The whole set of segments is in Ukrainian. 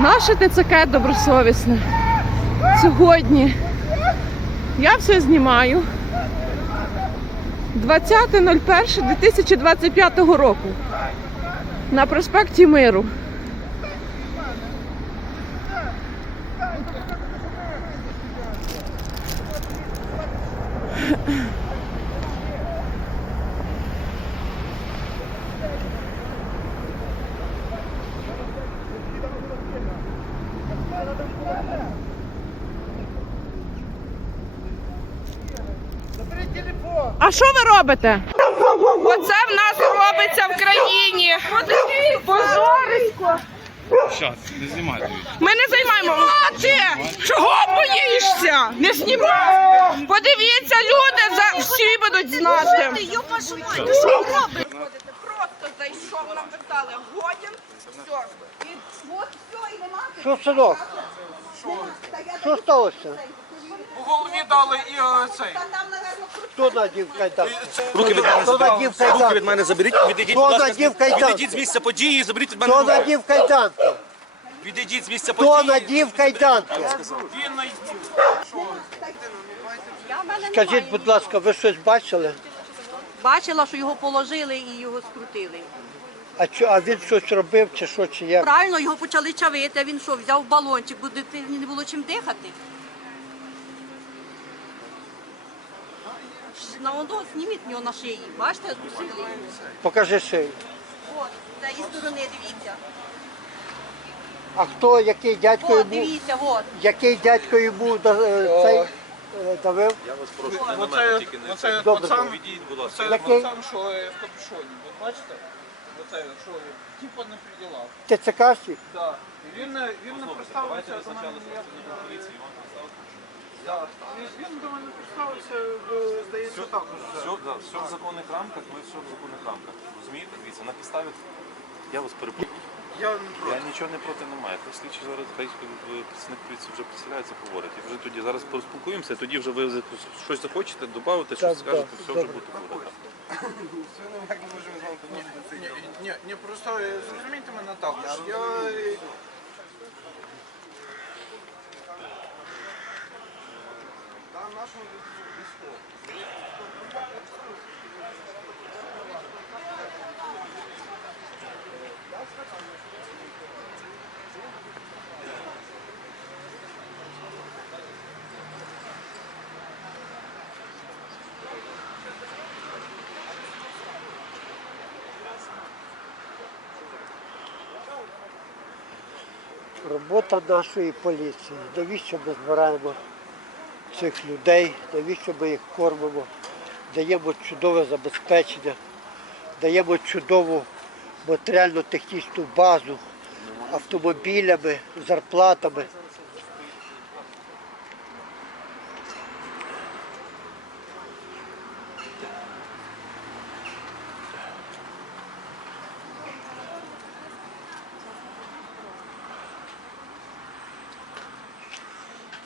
Наше ТЦК добросовісне. Сьогодні я все знімаю. 20.01.2025 року на проспекті Миру. А що ви робите? Оце в нас робиться в країні. Позорисько. Щас, не знімайте. Ми не займаємо. Чого боїшся? Не знімай. Подивіться, люди за всі будуть знати. Просто зайшов, написали годін. Все. І от все, і нема. Що, синок? Що сталося? У голові дали і е, цей. Хто надів кайданки? Руки від мене Хто заберіть. надів Руки від мене заберіть. Відійдіть, Хто будь ласка, надів відійдіть з місця події і заберіть від мене Хто руки. надів кайданки? Відійдіть з місця Хто події. надів кайданки? Він на Скажіть, будь ласка, ви щось бачили? Бачила, що його положили і його скрутили. А що, а він щось робив чи що, чи як? Правильно, його почали чавити, а він що, взяв балончик, бо дитині не було чим дихати. На воно зніміть в нього на шиї. Бачите, скрутили? Покажи шию. От, з цієї сторони, дивіться. А хто, який дядько От, йому, дивіться, от. який дядько йому да- е, цей е, давив? Оце, оце Добре. пацан, Відійдіть, будь ласка. це Який? пацан, що е, в капюшоні. Ви бачите? Оце, що типу не приділав. ТЦКшник? Так. І Він, не- він не представився до мене ніяк. Так. Він- до мене здається, також. Все, да, все в законних рамках, ми все в законних рамках. Розумієте? Дивіться, на підставі. Я вас перепрошую. Я не проти. Я нічого не проти не маю. Хай слідчі зараз хай е, працівник поліції вже представляється, говорить. І вже тоді зараз поспілкуємося, тоді вже ви щось захочете, додати, щось скажете, так, все вже добре. буде. буде. так. Ні, ні, ні, просто е, зрозумійте мене також. Я е, Робота нашої поліції. Навіщо ми збираємо цих людей, навіщо ми їх кормимо, даємо чудове забезпечення, даємо чудову матеріально-технічну базу автомобілями, зарплатами.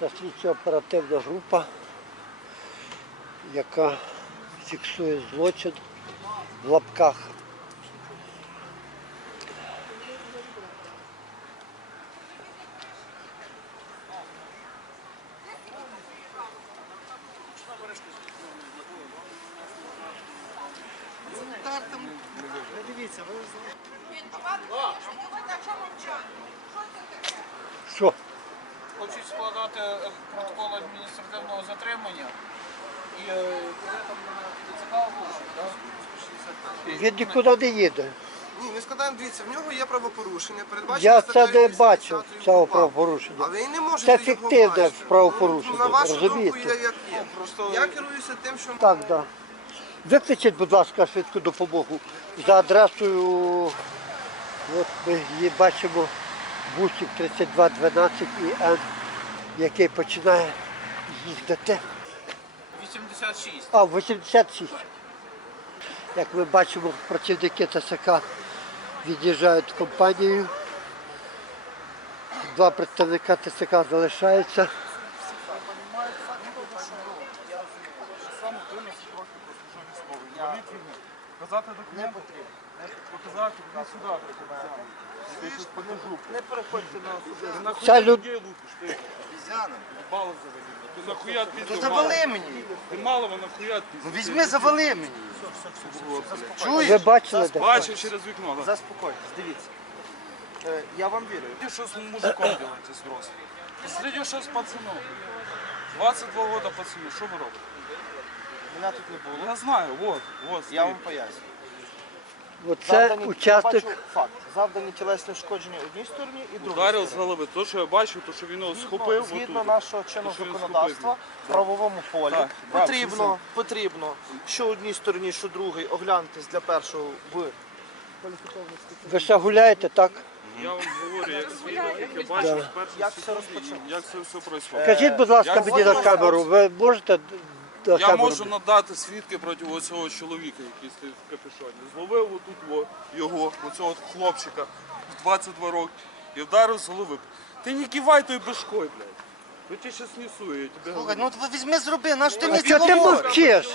Це слідчо-оперативна група, яка фіксує злочин в лапках. Що? Хочуть складати е, протокол адміністративного затримання. І е, коли там ТЦК? Він нікуди не їде. Ні, ми складаємо, дивіться, в нього є правопорушення, передбачено Я це не бачив, цього правопорушення. Але і не можете Це його фіктивне бачити. правопорушення, Ну, на вашу розумієте? думку, я як є. Просто Я керуюся тим, що Так, так. Да. Викличіть, будь ласка, швидку допомогу за адресою. От ми її бачимо бусик 3212 і Н, який починає їздити. 86. А, 86. Як ми бачимо, працівники ТСК від'їжджають компанією. Два представника ТСК залишаються. Казати документи. Показати, сюди, показати. Я щось покажу. Не переходьте на особисто. Ця люд... лупиш, ти? Бал завалив. Ти нахуя То піздив? завали мені. Ти малого нахуя Ну візьми, завали мені. Ви Чуєш? бачили, де? Бачив через вікно, да. Заспокойтесь, дивіться. Е, Я вам вірю. Ты что с мужиком делаете взрослым? Посмотрите, что с пацаном. 22 года пацану, что вы робите? Мене тут не було. Я знаю, вот, вот. Я вам стоит. поясню. Оце Завдані- я бачу факт. Завдані тілесні ушкодження одній стороні і другій Ударив з стороні. голови. То, що я бачив, то, що він його Згідно, схопив. згідно отут. нашого чинного що він законодавства в правовому полі Так, так, потрібно, потрібно, що одній стороні, що другій оглянутись для першого в Ви ще гуляєте, так? Я вам говорю, як свідок, як я бачив з Як все секунд, розпочалося? як це все відбувається. Кажіть, будь ласка, мені на камеру. Ви можете на Я камеру? можу надати свідки проти цього чоловіка, який стоїть в капюшоні. Зловив отут от його, оцього от хлопчика в 22 роки і вдарив з голови. Ти не кивай той башкой, блядь. Я тебе щас несу, я тебе Слухай, говорю. ну от візьми зроби, на що ти А мені що це ти говориш? мовчиш?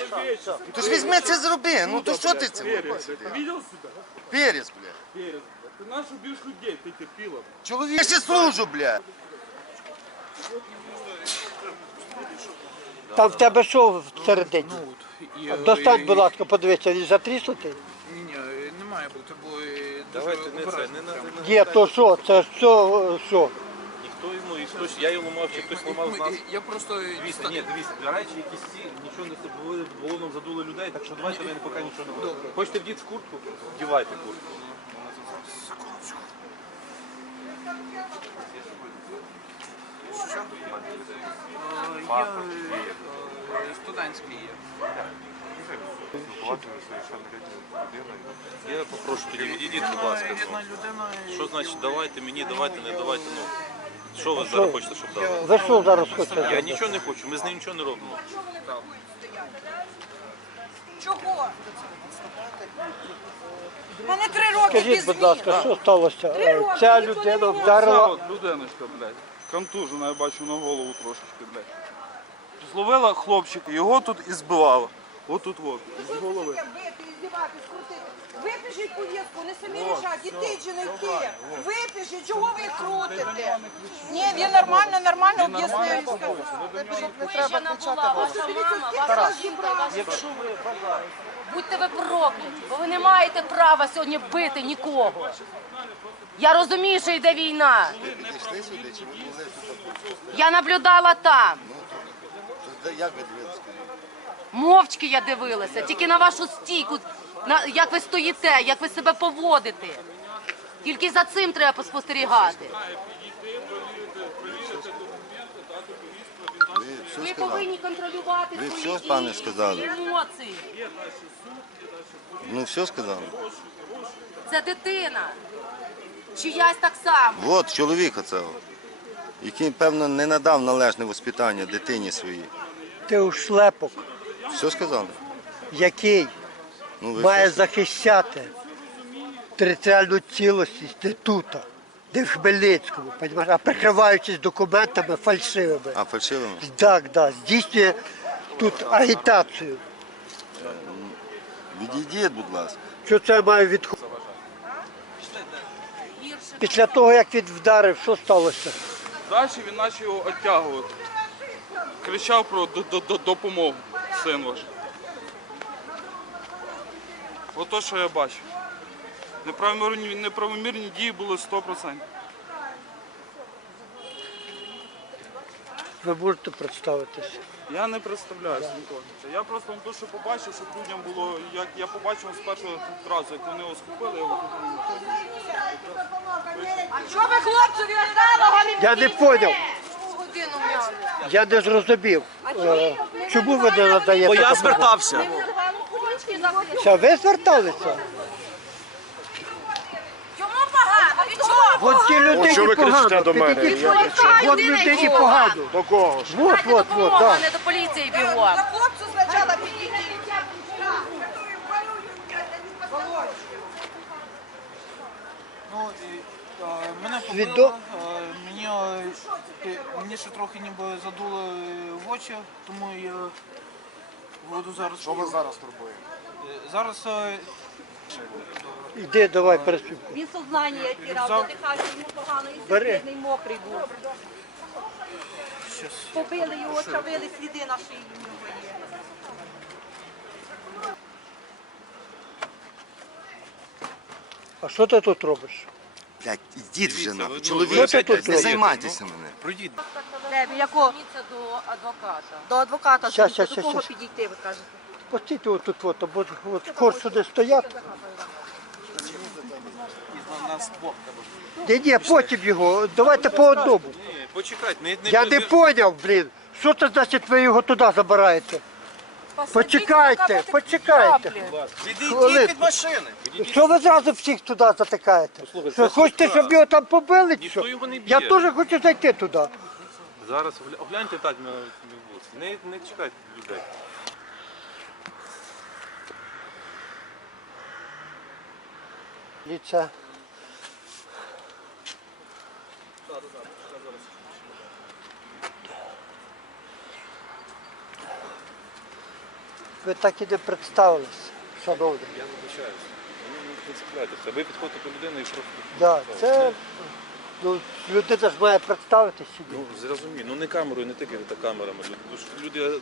То ж візьми це зроби, ну то що ти це Перец, робиш? Ты видел себя? Перець, бля. Перец. блядь. Ты наш убьешь людей, ты терпила. Чоловік, я ще служу, бля. Там в тебе що всередині? Ну, Достань, будь ласка, подивися, він затріснутий? Ні, ні, не має бути, бо Давайте не це, не на Ні, то що? Це що? що? ніхто йому і хтось, я його ламав, чи хтось ламав з нас. Я просто... Дивіться, ні, дивіться, речі якісь ці, нічого не були, балоном задули людей, так що давайте ви поки нічого не буде. Хочете вдіти в куртку? Вдівайте куртку. Студентський є. Я попрошу тоді, будь ласка. Що значить давайте мені, давайте, не давайте, ну. Що ви зараз хочете, щоб дали? Ви що зараз хочете? Я нічого не хочу, ми з ним нічого не робимо. Чого? У мене три роки Скажіть, будь ласка, що сталося? Ця людина вдарила. людиночка, блядь. Контужена, я бачу на голову трошечки, блядь. Зловила хлопчика, його тут і збивала. Отут от, з голови. Бити, іздівати, скрутити. Випишіть повістку, не самі рішать, іти чи не йти. Випишіть, чого ви їх крутите? Ні, він нормально, нормально об'яснив. Не треба кричати. Якщо ви бажаєте. Будьте ви прокляті, бо ви не маєте права сьогодні бити нікого. Я розумію, що йде війна. Я наблюдала там. Як ви? Мовчки я дивилася, тільки на вашу стійку, на як ви стоїте, як ви себе поводите. Тільки за цим треба поспостерігати. Ви повинні контролювати Ви свої все, пане, дії, сказали? свої емоції. Ну все сказали. Це дитина. Чиясь так само. От чоловіка цього, який, певно, не надав належне воспитання дитині своїй. Ти у шлепок, Все сказали? який Ну, ви має все- захищати територіальну цілісність не тут, де в Хмельницькому, понімаєш? а прикриваючись документами фальшивими. А фальшивими? Так, так, здійснює тут агітацію. Відійдіть, будь ласка. Що це має відходити? Після того, як він вдарив, що сталося? Далі він почав його відтягувати. Кричав про допомогу, син ваш. Ото, що я бачив. Неправомірні, неправомірні дії були 100%. Ви можете представитися? Я не представляюся ніколи. Я просто вам то, що побачив, щоб людям було, як я побачив з першого разу, як вони його схопили, я його А що ви хлопцеві останого Я не поняв, я не зрозумів. Е, Чому ви не надаєте? Бо я звертався. Це ви зверталися? Чому погано? Від чого? Вон ті людині погано. Підійдіть, Вон людині погано. До кого ж? Вот, Дайте вот, допомогу, вот, а так. не до поліції бігом. На хлопцю спочатку підійдіть. Ну, і, мене побило, е, мені, е, мені ще трохи ніби задуло е, в очі, тому я буду зараз. Що вас зараз турбує? Зараз. е, Іди, давай, переступ. Він сознання тірав, задихався, йому погано, і Бери. мокрий був. Побили його, чавили, сліди на шиї в нього є. А що ти тут робиш? Блядь, ідіть вже нахуй. Ну, Чоловік, що ти тут не займайтеся мене. Пройдіть. Тебе, яко? до адвоката. До адвоката, Щас, до щас, щас, кого щас. підійти, ви кажете? Постійте отут, от, бо от скоро сюди стоять. Ні, ні, потім його. Давайте по одному. Ні, почекайте, не, не Я не поняв, блін. Що це значить ви його туди забираєте? Почекайте, почекайте. Відійдіть від машини. Що ви зразу всіх туди затикаєте? Що, хочете, щоб його там побили? чи Ніхто Що? його не б'є. Я теж хочу зайти туди. Зараз огля- огляньте так на. Не, не чекайте людей. І Ви так і не що шановні. Я вибачаюся. Ну, не цепляйтеся. Ви підходите до людини і просто. Да, це ну, людина ж має представити собі. Ну, зрозумію. ну не камерою, не тикайте камерами. Люди,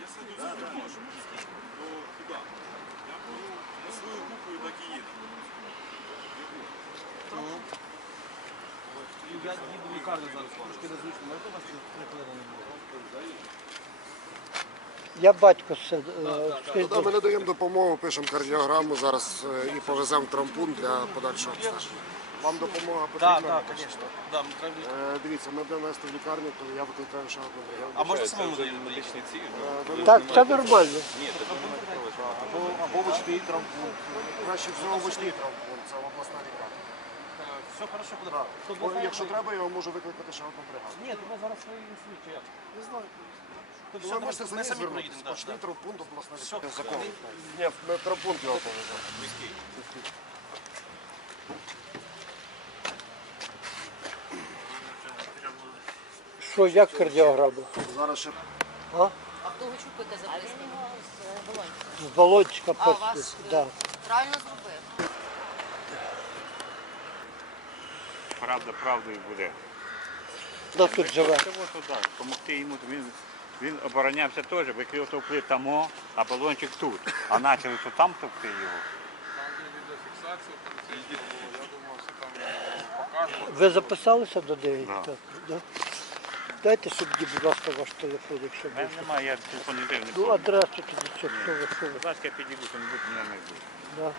Тому що люди ну, реагують по-різному. На свою букву так і їде. Я їду в лікарню зараз, трошки незвично. Можете вас три хвилини не було? Я батько е, скажіть, Туди ми надаємо допомогу, пишемо кардіограму зараз е, і повеземо в травмпункт для подальшого обстеження. Вам допомога потрібна? так, звісно. Да, ми треба- Е, Дивіться, ми будемо вести в лікарню, то я викликаю ще одну бригаду. А можна Це самому доїхати? медичний ціль. Е, Так, це нормально. Ні, це не права. Або, або вочний травмпункт. Краще всього вочний травмпункт, це обласна лікарня. Все хорошо, куди? Бо Якщо треба, я вам можу викликати ще одну бригаду. Ні, то ми зараз свої слідчі. як? Не знаю. Тобто Ви все, можете ми самі самі звернутися. проїдемо. травмпункт, обласна лікарня. Закон. Ні, ми в травмпункт його повеземо. Що, як кардіограма? Зараз ще А? А в того чупика записано? З балончика А, вас Да. правильно зробив. Правда, правдою буде. Хто тут живе? Туди, допомогти йому. Він, він оборонявся теж, викрив товкли там, а балончик тут. А почали то там товкти його. Ви записалися до неї? Да. Так, да? Дайте собі, будь ласка, ваш телефон, якщо У мене буде. немає, я телефон не див, не Ну, адресу тоді, що, що ви, що. Будь ласка, я підійду, що не буде мене не буде. Да.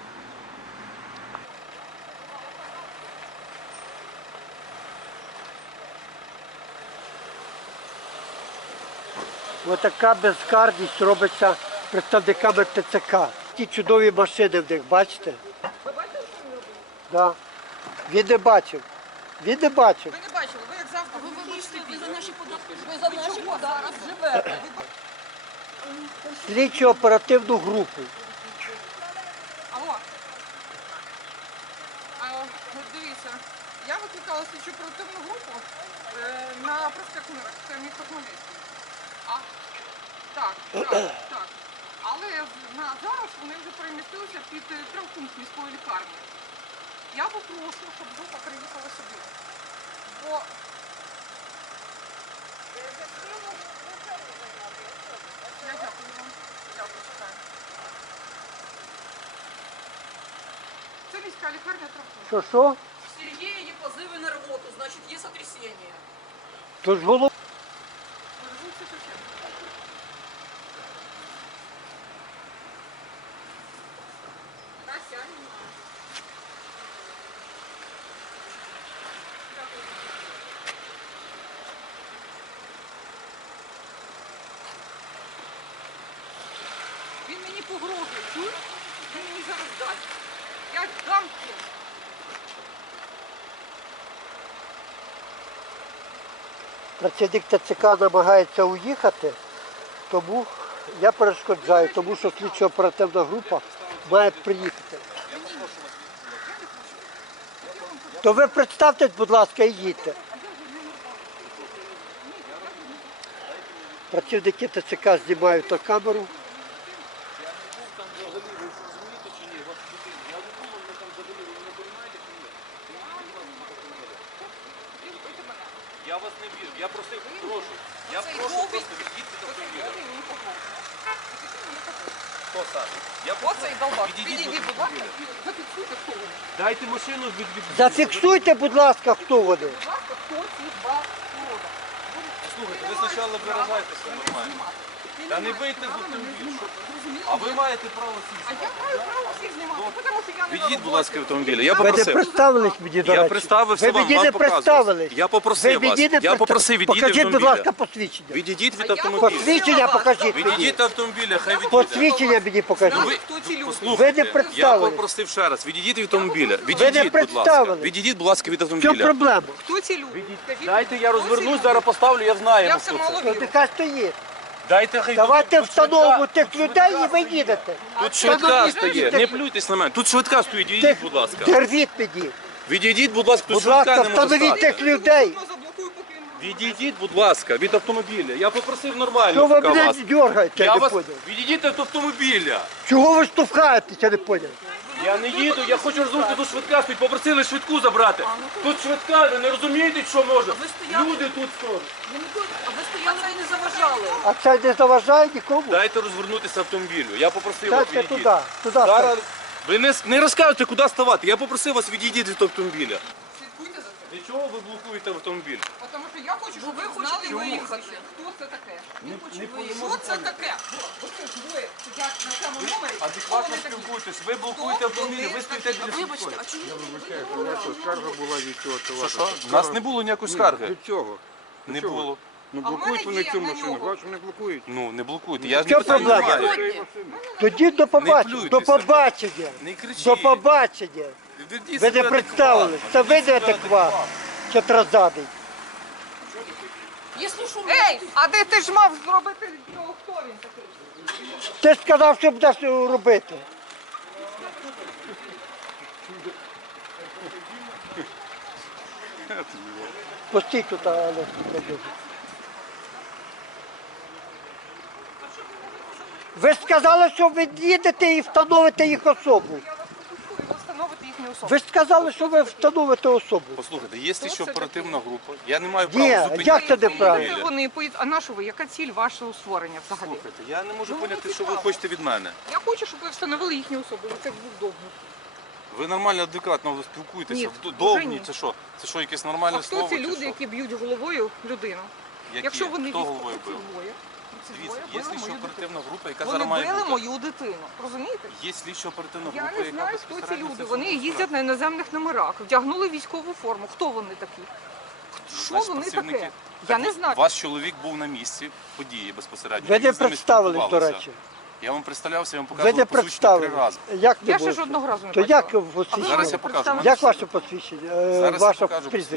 Отака безкарність робиться представниками ТЦК. Ті чудові машини в них, бачите? Да. Він не бачив. Він не бачив. Ви не бачили, ви як завтра ви вибачте, ви за наші податки. Ви за наші податки живете. Слідчу оперативну групу. Алло. Дивіться, я викликала слідчу оперативну групу е, на проспект Мира, це місто Хмельницький. А, так, так, так. Але на, зараз вони вже перемістилися під е, травмпункт міської лікарні. Я попрошу, щоб група приїхала сюди. Бо Це міська лікарня травмпункт. Що що? У Сергея є позиви на роботу, значить є сотрясіння. Тож голова. Визвольте погрожує, чуєш? Він мені зараз дасть. Я дам тебе. Працівник ТЦК намагається уїхати, Тому я перешкоджаю, тому що слідчо оперативна група має приїхати. То ви представтесь, будь ласка, і їдьте. Працівники ТЦК знімають на камеру. Я вас не вірю. Я просив, прошу. Я Цей прошу довгий- просто відійдіть від автомобіля. Оцей мені погрожує. Хто Саша? Я Оцей долбак. Відійдіть Підійдіть, від будь ласка. автомобіля. Зафіксуйте, хто вони. Дайте машину від від. Зафіксуйте, будь ласка, хто вони. Будь ласка, хто ці два урода. Слухайте, ви спочатку виражаєтеся нормально. Та не бийте з автомобіля. А ви маєте право А я маю право всіх знімати, тому що я не Відійдіть, будь ласка, від автомобіля. Я Ви не попросив. представились мені, до Я речі. представився Ви вам, мені вам не представились. Я попросив вас. мені не Я представ- попросив, відійдіть Покажіть, будь автомобіля. ласка, посвідчення. Відійдіть від автомобіля. Посвідчення покажіть мені. Відійдіть від автомобіля, хай відійде. Посвідчення мені покажіть. Знаю, хто ці люди. Послухайте, Ви не я представились. попросив ще раз, відійдіть від автомобіля. Відійдіть, будь ласка. представились. Відійдіть, будь ласка, від В чому автомобіля. проблема? Хто ці люди? Скажіть, Дайте я хто ці розвернусь, люди? зараз поставлю, я знаю, Я ну, все мало. То вірю. нехай стоїть. Дайте хай Давайте тут встановимо тих людей і ви їдете. Тут швидка Встановіть стоїть, тих- не плюйтесь на мене. Тут швидка стоїть, тих- відійдіть, будь ласка. Дервіть мені. Відійдіть, будь ласка, тут Будь швидка ласка, не може встановіть стати. тих людей. Відійдіть, будь ласка, від автомобіля. Я попросив нормально Чого ви поки мене вас. дергаєте, я не вас... поняв. Відійдіть від автомобіля. Чого ви штовхаєтесь, я не поняв. Я не їду, я хочу розуміти, тут швидка стоїть. Попросили швидку забрати. Тут швидка, ви не розумієте, що може. Люди тут стоять. А ви стояли, і не заважали. А це не заважає нікому. Дайте розвернутися автомобілю. Я попросив вас Дайте відійдіть. туди, туди. Зараз ви не, розкажете, не куди ставати. Я попросив вас відійдіть від автомобіля. слідкуйте за цим. Для чого ви блокуєте автомобіль? Тому що я хочу, щоб ви знали виїхати. Хто це таке? Він хоче виїхати. Що це таке? Оце двоє сидять на цьому номері. Адекватно спілкуйтесь. Ви блокуєте автомобіль, ви стоїте біля швидкої. а чому Скарга була від цього Що, що? У нас не було ніякої скарги. Від цього. Не було. Ну блокують вони цю машину, бачу, не блокують. Ну, не блокуйте. Я ж Що питаю проблема? немає. Тоді до побачення. плюйтеся. До побачення. Не кричіть. До побачення. Ведіть Ви себе не представились. Це ви Ведіть не себе адекват. Чотирозадий. Ей, а де ти ж мав зробити цього? Хто він такий? Ти ж сказав, що будеш робити. Постій тут, але Ви ж сказали, що ви їдете і встановите їх особу. Я вас пропускаю, ви встановите їхню особу. Ви ж сказали, що ви встановите особу. Послухайте, є слідчо оперативна група. Я не маю Ні, права зупиняти. як це Поїдете неправильно? Вони поїд... А на що ви? Яка ціль вашого створення взагалі? Слухайте, я не можу Ну, поняти, що ви цікаво. хочете від мене. Я хочу, щоб ви встановили їхню особу. Ви це був довго. Ви нормально, адекватно спілкуєтеся. Ні, вже Довгні, ні. це що? Це що, якесь А нормальне хто слово? ці чи люди, що? які б'ють головою людину? Які? Якщо вони Хто військові, головою ці бив? двоє. Ці є били слідчо мою оперативна група, яка Вони зараз має били бути. мою дитину. Розумієте? Є слідчо оперативна Я група, не яка знаю, хто ці безпосередньо люди. це Вони їздять на іноземних номерах, вдягнули військову форму. Хто вони такі? Що Значить, вони працівники- таке? Я не знаю. Ваш чоловік був на місці події безпосередньо. Ви не з ними представились, до спілкувалися. речі. Я вам представлявся, я вам Ви показував не посвідчення три рази. Як не Я ще було? жодного разу не То бачила. як А ви посвідчення? Зараз я покажу. Як ваше посвідчення? Е, Зараз я Ваше покажу прізвище?